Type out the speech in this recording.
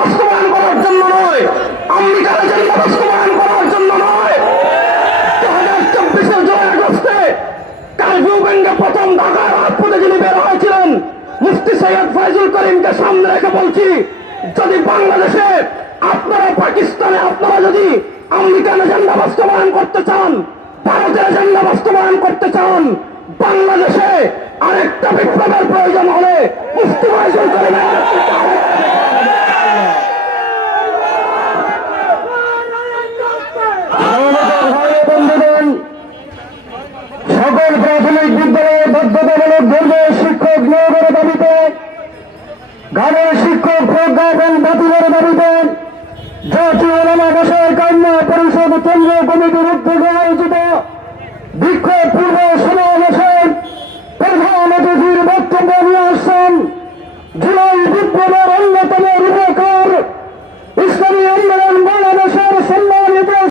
বাস্তবায়ন করার জন্য নয়, আমেরিকার এজেন্ডা বাস্তবায়ন করার জন্য নয়। 2024 জুলাই আগস্টে কারফিউ ভেঙে প্রথম ঢাকার রাজপথে যিনি বের হয়েছিলেন, মুফতি সৈয়দ ফয়জুল করিমকে সামনে রেখে বলছি, যদি বাংলাদেশে আপনারা পাকিস্তানে আপনারা যদি আমেরিকান এজেন্ডা বাস্তবায়ন করতে চান, ভারতের এজেন্ডা বাস্তবায়ন করতে চান, বাংলাদেশে আরেকটা বিপ্লবের প্রয়োজন হলে মুফতি ফয়জুল করিমের নেতৃত্বে সকল প্রাথমিক বিদ্যালয়ে বাধ্যতামূলক ধর্মীয় শিক্ষক নিয়োগের দাবিতে, গানের শিক্ষক প্রজ্ঞাপন বাতিলের দাবিতে জাতীয় ওলামা বিষয় কন্যা পরিষদ কেন্দ্রীয় কমিটির উদ্যোগে আয়োজিত বিক্ষোভ পূর্ব সমাবেশে প্রধান অতিথির বক্তব্য নিয়ে আসছেন জুলাই বিপ্লব